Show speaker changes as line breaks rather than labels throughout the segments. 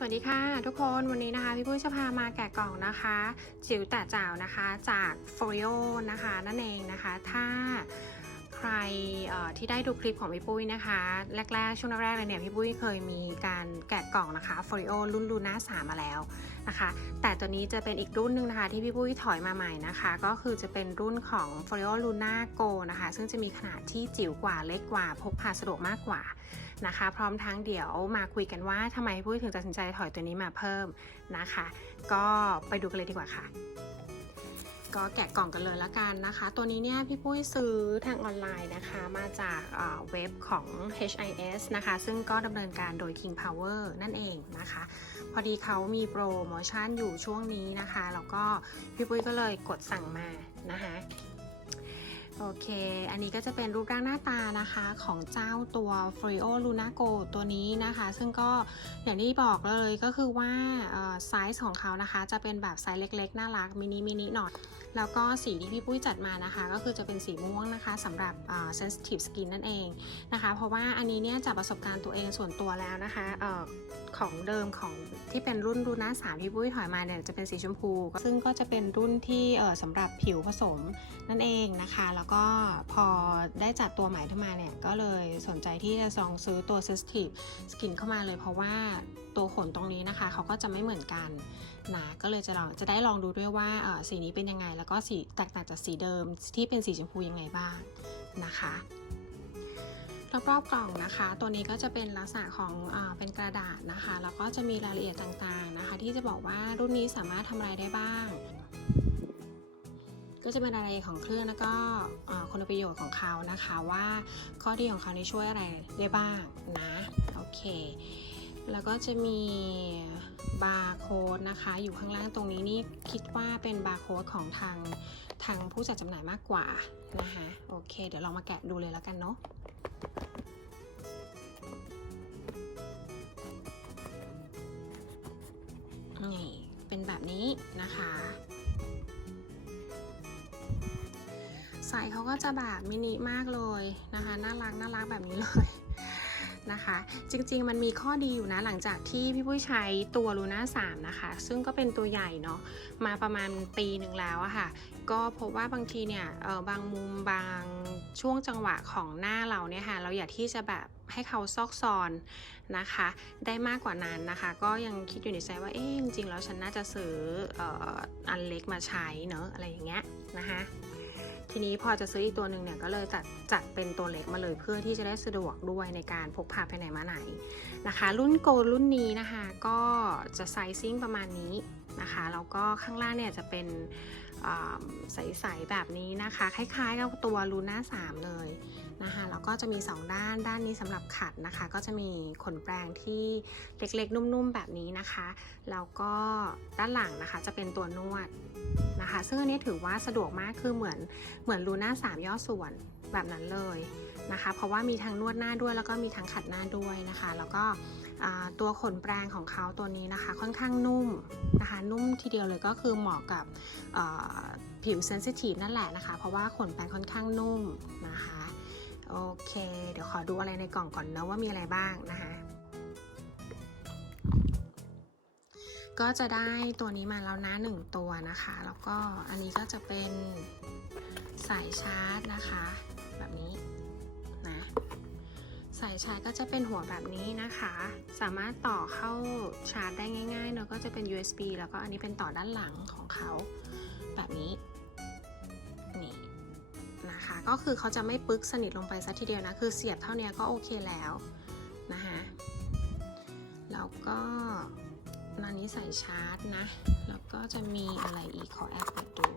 สวัสดีค่ะทุกคนวันนี้นะคะพี่ปุ้ยจะพามาแกะกล่องนะคะ จิ๋วแต่จ่าวนะคะจาก f o r i o นะคะนั่นเองนะคะ ถ้าใครที่ได้ดูคลิปของพี่ปุ้ยนะคะ แรกๆ ช่วงแรกๆเลยเนี่ยพี่ปุ้ยเคยมีการแกะกล่องนะคะ f o r i o รุ่นลูน่าสามมาแล้ว นะคะ แต่ตัวนี้จะเป็นอีกรุ่นหนึ่งนะคะ ที่พี่ปุ้ยถอยมาใหม่นะคะ ก็คือจะเป็นรุ่นของ f o r i o Luna Go นะคะ ซึ่งจะมีขนาดที่จิ๋วกว่าเล็กกว่า พกพาสะดวกมากกว่านะคะ พร้อมทั้งเดี๋ยวมาคุยกันว่าทำไมพี่ปุ้ยถึงตัดสินใจถอยตัวนี้มาเพิ่มนะคะ ก็ไปดูกันเลยดีกว่าค่ะ ก็แกะกล่องกันเลยละกันนะคะ ตัวนี้เนี่ยพี่ปุ้ยซื้อทางออนไลน์นะคะมาจากเว็บของ HIS นะคะ ซึ่งก็ดำเนินการโดย King Power นั่นเองนะคะ พอดีเขามีโปรโมชั่นอยู่ช่วงนี้นะคะ แล้วก็พี่ปุ้ยก็เลยกดสั่งมานะคะ โอเค อันนี้ก็จะเป็นรูปร่างหน้าตานะคะของเจ้าตัว f r e o Luna Go ตัวนี้นะคะ ซึ่งก็อย่างที่บอกเลยก็คือว่าไซส์ของเขานะคะ จะเป็นแบบไซส์เล็กๆ น่ารักมินิมินิหน่อย แล้วก็สีที่พี่ปุ้ยจัดมานะคะ ก็คือจะเป็นสีม่วงนะคะสำหรับ sensitive skin นั่นเองนะคะ เพราะว่าอันนี้เนี่ยจากประสบการณ์ตัวเองส่วนตัวแล้วนะคะออของเดิมของที่เป็นรุ่นรุ่นหน้าสามที่ปุ้ยถอยมาเนี่ยจะเป็นสีชมพู ซึ่งก็จะเป็นรุ่นที่สำหรับผิวผสมนั่นเองนะคะ แล้วก็พอได้จัดตัวใหม่ขึ้นมาเนี่ยก็เลยสนใจที่จะลองซื้อตัว sensitive skin เข้ามาเลย เพราะว่าตัวขนตรงนี้นะคะเขาก็จะไม่เหมือนกัน นะก็เลยจะลองจะได้ลองดูด้วยว่าสีนี้เป็นยังไง แล้วก็สีแตกต่างจากสีเดิมที่เป็นสีชมพูยังไงบ้างนะคะรอบๆกล่องนะคะ ตัวนี้ก็จะเป็นลักษณะของอเป็นกระดาษนะคะ แล้วก็จะมีรายละเอียดต่างๆนะคะ ที่จะบอกว่ารุ่นนี้สามารถทำอะไรได้บ้าง ก็จะเป็นรายละเอียดของเครื่องแล้วก็คุณประโยชน์ของเขานะคะว่าข้อดีของเขาในช่วยอะไรได้บ้างนะ โอเค แล้วก็จะมี บาร์โค้ดนะคะ อยู่ข้างล่างตรงนี้นี่คิดว่าเป็นบาร์โค้ดของทางทางผู้จัดจำหน่ายมากกว่านะคะโอเค เดี๋ยวเรามาแกะดูเลยแล้วกันเนาะนี่เป็นแบบนี้นะคะใส่เขาก็จะแบบมินิมากเลยนะคะ น่ารักน่ารักแบบนี้เลย นะคะ จริงๆมันมีข้อดีอยู่นะหลังจากที่พี่ปุ้ยใช้ตัวลูน่า3นะคะ ซึ่งก็เป็นตัวใหญ่เนาะมาประมาณปีหนึ่งแล้วอะค่ะ ก็พบว่าบางทีเนี่ยบางมุมบางช่วงจังหวะของหน้าเราเนี่ยค่ะ เราอยากที่จะแบบให้เขาซอกซอนนะคะ ได้มากกว่านั้นนะคะ ก็ยังคิดอยู่ในใจว่าเอ๊ะจริงๆแล้วฉันน่าจะซื้ออ,อ,อันเล็กมาใช้เนอะอะไรอย่างเงี้ยนะคะ ทีนี้พอจะซื้ออีกตัวหนึ่งเนี่ยก็เลยจัดจัดเป็นตัวเล็กมาเลยเพื่อที่จะได้สะดวกด้วยในการพกพาไปไหนมาไหนนะคะ รุ่นโกลรุ่นนี้นะคะ ก็จะไซซิ่งประมาณนี้นะคะแล้วก็ข้างล่างเนี่ยจะเป็น ใสๆแบบนี้นะคะ คล้ายๆกับตัวลูน่า3เลยนะคะแล้วก็จะมี 2 ด้านด้านนี้สำหรับขัดนะคะ ก็จะมีขนแปรงที่เล็กๆ นุ่มๆ แบบนี้นะคะ แล้วก็ด้านหลังนะคะจะเป็นตัวนวดนะคะ ซึ่งอันนี้ถือว่าสะดวกมากคือเหมือนเหมือนลูน่า3ย่อส่วนแบบนั้นเลยนะคะ เพราะว่ามีทั้งนวดหน้าด้วยแล้วก็มีทั้งขัดหน้าด้วยนะคะ แล้วก็ ตัวขนแปรงของเขาตัวนี้นะคะ ค่อนข้างนุ่มนะคะ นุ่มทีเดียวเลยก็คือเหมาะกับผิวเซนซิทีฟนั่นแหละนะคะ เพราะว่าขนแปรงค่อนข้างนุ่มนะคะโอเค เดี๋ยวขอดูอะไรในกล่องก่อนนะว่ามีอะไรบ้างนะคะก็จะได้ตัวนี้มาแล้วนะหนึ่งตัวนะคะ แล้วก็อันนี้ก็จะเป็นสายชาร์จนะคะ สายชาร์จก็จะเป็นหัวแบบนี้นะคะ สามารถต่อเข้าชาร์จได้ง่ายๆเนอะก็จะเป็น USB แล้วก็อันนี้เป็นต่อด้านหลังของเขาแบบนี้นี่นะคะก็คือเขาจะไม่ปึกสนิทลงไปซะทีเดียวนะ คือเสียบเท่านี้ก็โอเคแล้วนะคะแล้วก็นันนี้ใส่ชาร์จนะ แล้วก็จะมีอะไรอีกขอแอบเปิดดู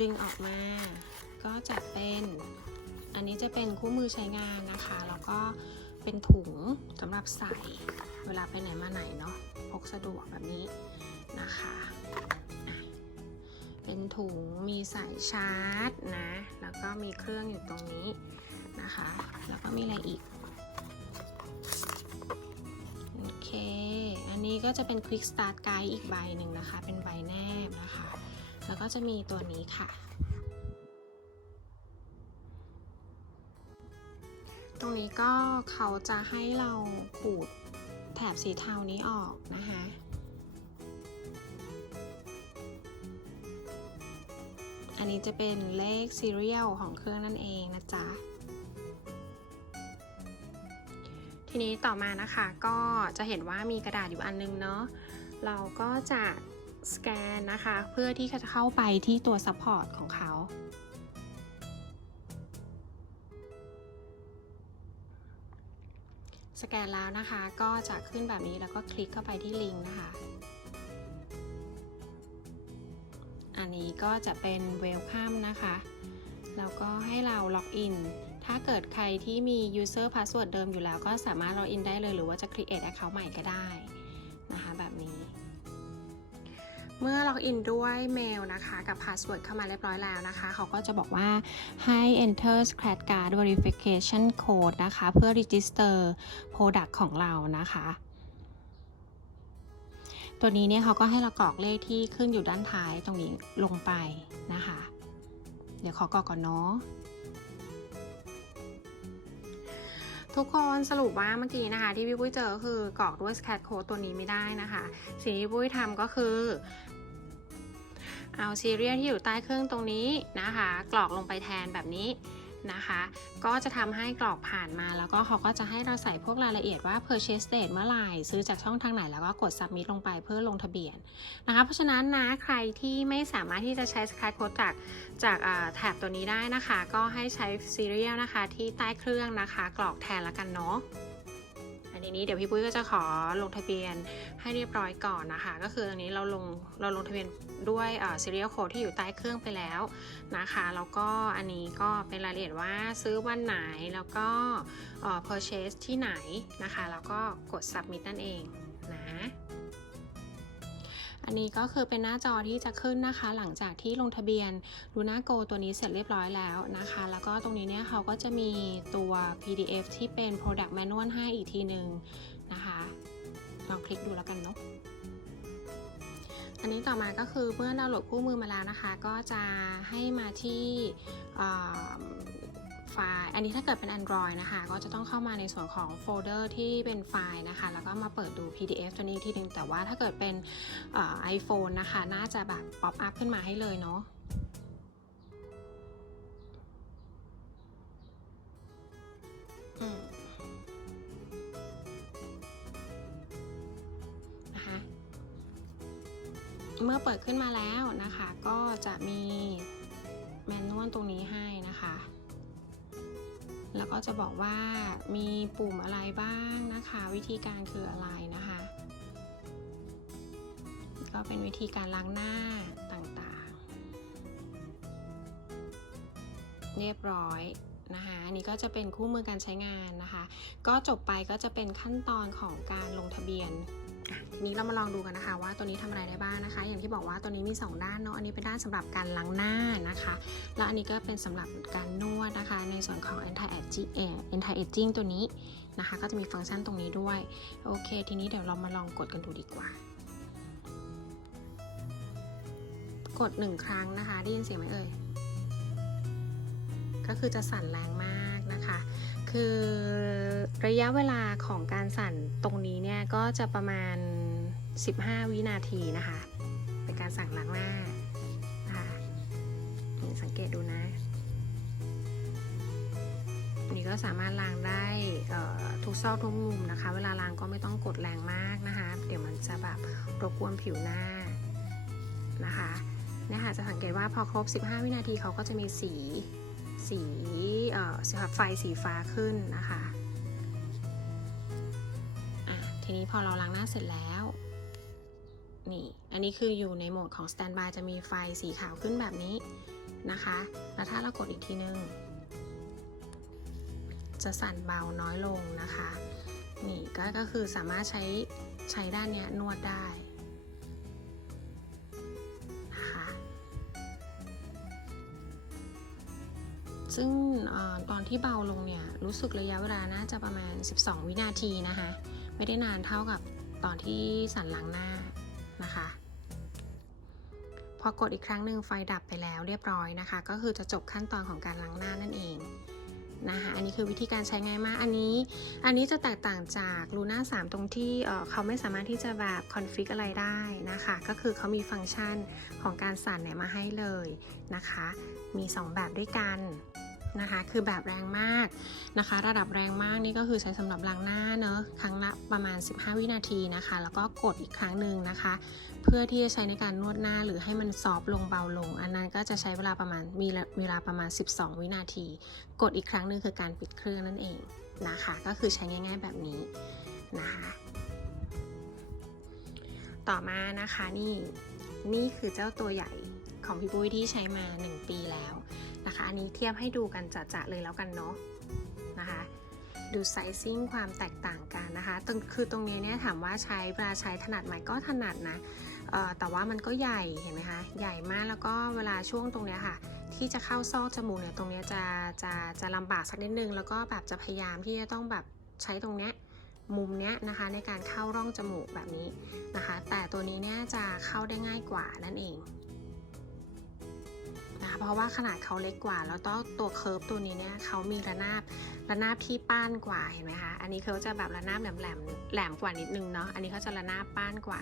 ดึงออกมาก็จะเป็น อันนี้จะเป็นคู่มือใช้งานนะคะ แล้วก็เป็นถุงสำหรับใส่เวลาไปไหนมาไหนเนาะพกสะดวกแบบนี้นะคะ เป็นถุงมีสายชาร์จนะ แล้วก็มีเครื่องอยู่ตรงนี้นะคะ แล้วก็มีอะไรอีกโอเค อันนี้ก็จะเป็น Quick Start Guide อีกใบหนึ่งนะคะ เป็นใบแนบนะคะ แล้วก็จะมีตัวนี้ค่ะ รงนี้ก็เขาจะให้เราขูดแถบสีเทานี้ออกนะคะอันนี้จะเป็นเลข serial ของเครื่องนั่นเองนะจ๊ะ ทีนี้ต่อมานะคะก็จะเห็นว่ามีกระดาษอยู่อันนึงเนาะ เราก็จะสแกนนะคะ เพื่อที่จะเข้าไปที่ตัว support ของเขา สแกนแล้วนะคะ ก็จะขึ้นแบบนี้แล้วก็คลิกเข้าไปที่ลิงก์นะคะ อันนี้ก็จะเป็นเวลคัมนะคะ แล้วก็ให้เราล็อกอิน ถ้าเกิดใครที่มี user password เดิมอยู่แล้วก็สามารถล็อกอินได้เลย หรือว่าจะ create account ใหม่ก็ได้ เมื่อล็อกอินด้วยเมลนะคะกับ password เข้ามาเรียบร้อยแล้วนะคะ เขาก็จะบอกว่าให้ enter scratch card verification code นะคะ เพื่อ register product ของเรานะคะ ตัวนี้เนี่ยเขาก็ให้เรากรอกเลขที่ขึ้นอยู่ด้านท้ายตรงนี้ลงไปนะคะ เดี๋ยวขอกรอกก่อนเนาะ ทุกคนสรุปว่าเมื่อกี้นะคะ ที่พี่ปุ้ยเจอคือกรอกด้วยสแคตโคตัวนี้ไม่ได้นะคะ สิ่งที่ปุ้ยทำก็คือเอาซีเรียลที่อยู่ใต้เครื่องตรงนี้นะคะ กรอกลงไปแทนแบบนี้ นะคะ ก็จะทำให้กรอกผ่านมาแล้วก็เขาก็จะให้เราใส่พวกรายละเอียดว่า purchase date เมื่อไหร่ซื้อจากช่องทางไหนแล้วก็กด submit ลงไปเพื่อลงทะเบียนนะคะ เพราะฉะนั้นนะใครที่ไม่สามารถที่จะใช้ scat code จากจากแถบตัวนี้ได้นะคะ ก็ให้ใช้ serial นะคะที่ใต้เครื่องนะคะ กรอกแทนละกันเนาะ อันนี้เดี๋ยวพี่ปุ้ยก็จะขอลงทะเบียนให้เรียบร้อยก่อนนะคะ ก็คือตรงนี้เราลงเราลงทะเบียนด้วยเอ่อ serial code ที่อยู่ใต้เครื่องไปแล้วนะคะ แล้วก็อันนี้ก็เป็นรายละเอียดว่าซื้อวันไหนแล้วก็เอ่อ purchase ที่ไหนนะคะ แล้วก็กด submit นั่นเองนะ อันนี้ก็คือเป็นหน้าจอที่จะขึ้นนะคะ หลังจากที่ลงทะเบียน Luna Go ตัวนี้เสร็จเรียบร้อยแล้วนะคะ แล้วก็ตรงนี้เนี่ยเขาก็จะมีตัว PDF ที่เป็น Product Manual ให้อีกทีหนึ่งนะคะลองคลิกดูแล้วกันเนาะอันนี้ต่อมาก็คือเมื่อดาวน์โหลดคู่มือมาแล้วนะคะ ก็จะให้มาที่ ไฟล์ อันนี้ถ้าเกิดเป็น Android นะคะ ก็จะต้องเข้ามาในส่วนของโฟลเดอร์ที่เป็นไฟล์นะคะ แล้วก็มาเปิดดู PDF ตัวนี้อีกทีหนึง แต่ว่าถ้าเกิดเป็นไอโฟนนะคะ น่าจะแบบป๊อปอัพขึ้นมาให้เลยเนาะนะคะเมื่อเปิดขึ้นมาแล้วนะคะ ก็จะมีแมนนวลตรงนี้ให้นะคะ แล้วก็จะบอกว่ามีปุ่มอะไรบ้างนะคะ วิธีการคืออะไรนะคะ ก็เป็นวิธีการล้างหน้าต่างๆ เรียบร้อยนะคะอันนี้ก็จะเป็นคู่มือการใช้งานนะคะ ก็จบไปก็จะเป็นขั้นตอนของการลงทะเบียน ทีนี้เรามาลองดูกันนะคะ ว่าตัวนี้ทำอะไรได้บ้างนะคะ อย่างที่บอกว่าตัวนี้มี 2 ด้านเนาะอันนี้เป็นด้านสำหรับการล้างหน้านะคะ แล้วอันนี้ก็เป็นสำหรับการนวดนะคะ ในส่วนของ anti aging anti aging ตัวนี้นะคะ ก็จะมีฟังก์ชันตรงนี้ด้วยโอเค ทีนี้เดี๋ยวเรามาลองกดกันดูดีกว่า กดหนึ่งครั้งนะคะได้ยินเสียงไหมเอ่ยก็คือจะสั่นแรงมาก คือระยะเวลาของการสั่นตรงนี้เนี่ยก็จะประมาณ 15 วินาทีนะคะ เป็นการสั่นล้างหน้านะคะนี่สังเกตดูนะนนี้ก็สามารถล้างได้ทุกซอกทุกมุมนะคะ เวลาล้างก็ไม่ต้องกดแรงมากนะคะ เดี๋ยวมันจะแบบรบกวนผิวหน้านะคะเนี่ยค่ะจะสังเกตว่าพอครบ 15 วินาทีเขาก็จะมีสี สีเอ่อสีไฟสีฟ้าขึ้นนะคะอะทีนี้พอเราล้างหน้าเสร็จแล้ว นี่ อันนี้คืออยู่ในโหมดของ Standby จะมีไฟสีขาวขึ้นแบบนี้นะคะ แล้วถ้าเรากดอีกทีนึง จะสั่นเบาน้อยลงนะคะ นี่ก็ก็คือสามารถใช้ใช้ด้านเนี้ยนวดได้ ซึ่งอตอนที่เบาลงเนี่ยรู้สึกระยะเวลาน่าจะประมาณ 12 วินาทีนะคะ ไม่ได้นานเท่ากับตอนที่สั่นล้างหน้านะคะ พอกดอีกครั้งหนึ่งไฟดับไปแล้วเรียบร้อยนะคะ ก็คือจะจบขั้นตอนของการล้างหน้านั่นเองนะคะอันนี้คือวิธีการใช้ง่ายมากอันนี้ อันนี้จะแตกต่างจากลูน่า3ตรงที่เออเขาไม่สามารถที่จะแบบคอนฟิกอะไรได้นะคะ ก็คือเขามีฟังก์ชันของการสั่นเนี่ยมาให้เลยนะคะ มี 2 แบบด้วยกัน นะคะ คือแบบแรงมากนะคะ ระดับแรงมากนี่ก็คือใช้สำหรับล้างหน้าเนอะครั้งละประมาณ 15 วินาทีนะคะ แล้วก็กดอีกครั้งหนึ่งนะคะ เพื่อที่จะใช้ในการนวดหน้าหรือให้มันซอฟลงเบาลง อันนั้นก็จะใช้เวลาประมาณมีเวลาประมาณ 12 วินาที กดอีกครั้งหนึ่งคือการปิดเครื่องนั่นเองนะคะ ก็คือใช้ง่าย ๆแบบนี้นะคะต่อมานะคะนี่นี่คือเจ้าตัวใหญ่ของพี่ปุ้ยที่ใช้มา 1 ปีแล้ว นะคะ อันนี้เทียบให้ดูกันจะๆเลยแล้วกันเนาะนะคะ ดูไซซิ่งความแตกต่างกันนะคะตรงคือตรงนี้เนี่ยถามว่าใช้เวลาใช้ถนัดไหมก็ถนัดนะแต่ว่ามันก็ใหญ่เห็นไหมคะใหญ่มากแล้วก็เวลาช่วงตรงเนี้ยค่ะ ที่จะเข้าซอกจมูกเนี่ยตรงเนี้ยจะจะจะลำบากสักนิดนึง แล้วก็แบบจะพยายามที่จะต้องแบบใช้ตรงเนี้ยมุมเนี้ยนะคะในการเข้าร่องจมูกแบบนี้นะคะ แต่ตัวนี้เนี่ยจะเข้าได้ง่ายกว่านั่นเอง นะคะเพราะว่าขนาดเขาเล็กกว่า แล้วก็ตัวเคิร์ฟตัวนี้เนี่ยเขามีระนาบระนาบที่ป้านกว่าเห็นไหมคะอันนี้เขาจะแบบระนาบแหลมแหลมแหลมกว่านิดนึงเนาะอันนี้เขาจะระนาบป้านกว่า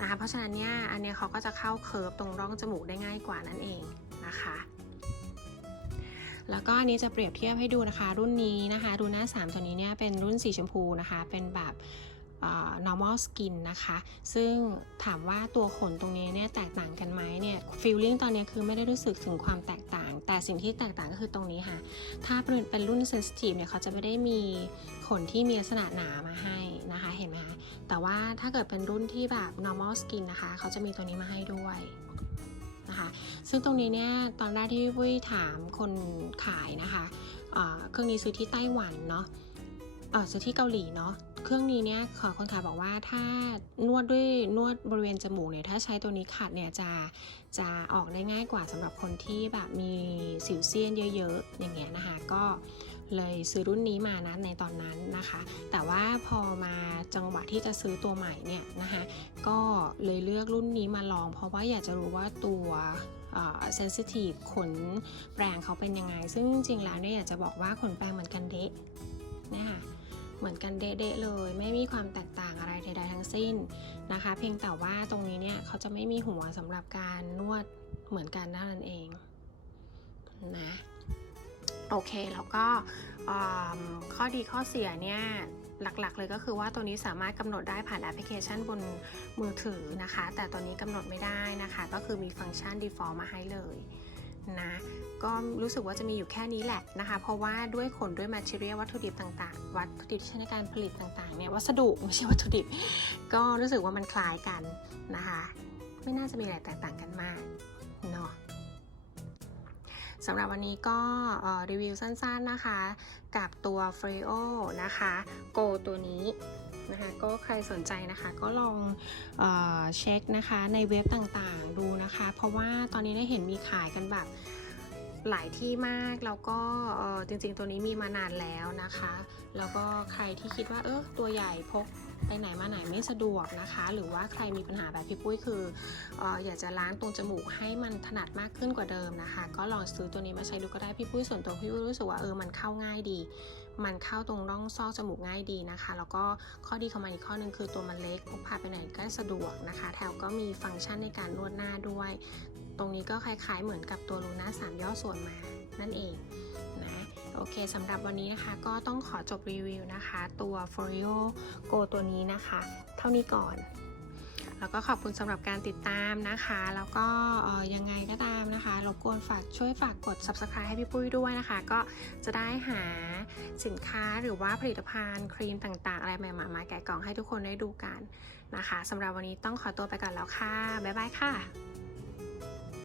นะคะเพราะฉะนั้นเนี่ยอันนี้เขาก็จะเข้าเคิร์ฟตรงร่องจมูกได้ง่ายกว่านั่นเองนะคะแล้วก็อันนี้จะเปรียบเทียบให้ดูนะคะ รุ่นนี้นะคะ ดูหน้า 3 ตัวนี้เนี่ยเป็นรุ่นสีชมพูนะคะ เป็นแบบ normal skin นะคะ ซึ่งถามว่าตัวขนตรงนี้เนี่ยแตกต่างกันไหมเนี่ย feeling ตอนนี้คือไม่ได้รู้สึกถึงความแตกต่าง แต่สิ่งที่แตกต่างก็คือตรงนี้ค่ะ ถ้าเป็นเป็นรุ่น sensitive เนี่ยเขาจะไม่ได้มีขนที่มีลักษณะหนามาให้นะคะ เห็นไหมคะ แต่ว่าถ้าเกิดเป็นรุ่นที่แบบ normal skin นะคะ เขาจะมีตัวนี้มาให้ด้วยนะคะ ซึ่งตรงนี้เนี่ย ตอนแรกที่พี่ปุ้ยถามคนขายนะคะเอ่อเครื่องนี้ซื้อที่ไต้หวันเนาะ ซื้อที่เกาหลีเนาะเครื่องนี้เนี่ยขอคนขายบอกว่าถ้านวดด้วยนวดบริเวณจมูกเนี่ยถ้าใช้ตัวนี้ขัดเนี่ยจะจะออกได้ง่ายกว่าสำหรับคนที่แบบมีสิวเซียนเยอะๆ อย่างเงี้ยนะคะก็เลยซื้อรุ่นนี้มานะในตอนนั้นนะคะ แต่ว่าพอมาจังหวะที่จะซื้อตัวใหม่เนี่ยนะคะก็เลยเลือกรุ่นนี้มาลอง เพราะว่าอยากจะรู้ว่าตัวเซนซิทีฟขนแปรงเขาเป็นยังไง ซึ่งจริงๆแล้วเนี่ยอยากจะบอกว่าขนแปรงเหมือนกันเดะนะคะ เหมือนกันเดะๆเลย ไม่มีความแตกต่างอะไรใดๆทั้งสิ้นนะคะ เพียงแต่ว่าตรงนี้เนี่ยเขาจะไม่มีหัวสำหรับการนวดเหมือนกันเท่านั้นเองนะโอเคแล้วก็ข้อดีข้อเสียเนี่ยหลักๆ เลยก็คือว่าตัวนี้สามารถกำหนดได้ผ่านแอปพลิเคชันบนมือถือนะคะ แต่ตัวนี้กำหนดไม่ได้นะคะ ก็คือมีฟังก์ชัน default มาให้เลย นะ ก็รู้สึกว่าจะมีอยู่แค่นี้แหละนะคะ เพราะว่าด้วยขนด้วย material วัตถุดิบต่างๆ วัตถุดิบที่ใช้ในการผลิตต่างๆเนี่ยวัสดุไม่ใช่วัตถุดิบ ก็รู้สึกว่ามันคล้ายกันนะคะ ไม่น่าจะมีอะไรแตกต่างกันมากเนาะสำหรับวันนี้ก็รีวิวสั้นๆนะคะ กับตัว f r e o นะคะ Go ตัวนี้ นะคะ ก็ใครสนใจนะคะ ก็ลองเออเช็คนะคะในเว็บต่างๆดูนะคะ เพราะว่าตอนนี้ได้เห็นมีขายกันแบบหลายที่มากแล้วก็จริงๆ ตัวนี้มีมานานแล้วนะคะ แล้วก็ใครที่คิดว่าเออตัวใหญ่พกไปไหนมาไหนไม่สะดวกนะคะ หรือว่าใครมีปัญหาแบบพี่ปุ้ยคือออยากจะล้างตรงจมูกให้มันถนัดมากขึ้นกว่าเดิมนะคะ ก็ลองซื้อตัวนี้มาใช้ดูก็ได้พี่ปุ้ยส่วนตัวพี่ปุ้ยรู้สึกว่าเออมันเข้าง่ายดี มันเข้าตรงร่องซอกจมูกง่ายดีนะคะ แล้วก็ข้อดีของมันอีกข้อหนึงคือตัวมันเล็กพกพาไปไหนก็สะดวกนะคะ แถวก็มีฟังก์ชันในการนวดหน้าด้วย ตรงนี้ก็คล้ายๆเหมือนกับตัวลูน่า3ย่อส่วนมานั่นเองนะโอเคสำหรับวันนี้นะคะก็ต้องขอจบรีวิวนะคะ ตัว f o r i o Go ตัวนี้นะคะ เท่านี้ก่อน แล้วก็ขอบคุณสำหรับการติดตามนะคะ แล้วก็ยังไงก็ตามนะคะรบกวนฝากช่วยฝากกด subscribe ให้พี่ปุ้ยด้วยนะคะ ก็จะได้หาสินค้าหรือว่าผลิตภัณฑ์ครีมต่างๆ อะไรใหม่ๆมาแกะกล่องให้ทุกคนได้ดูกันนะคะสำหรับวันนี้ต้องขอตัวไปก่อนแล้วค่ะ บ๊ายบายค่ะ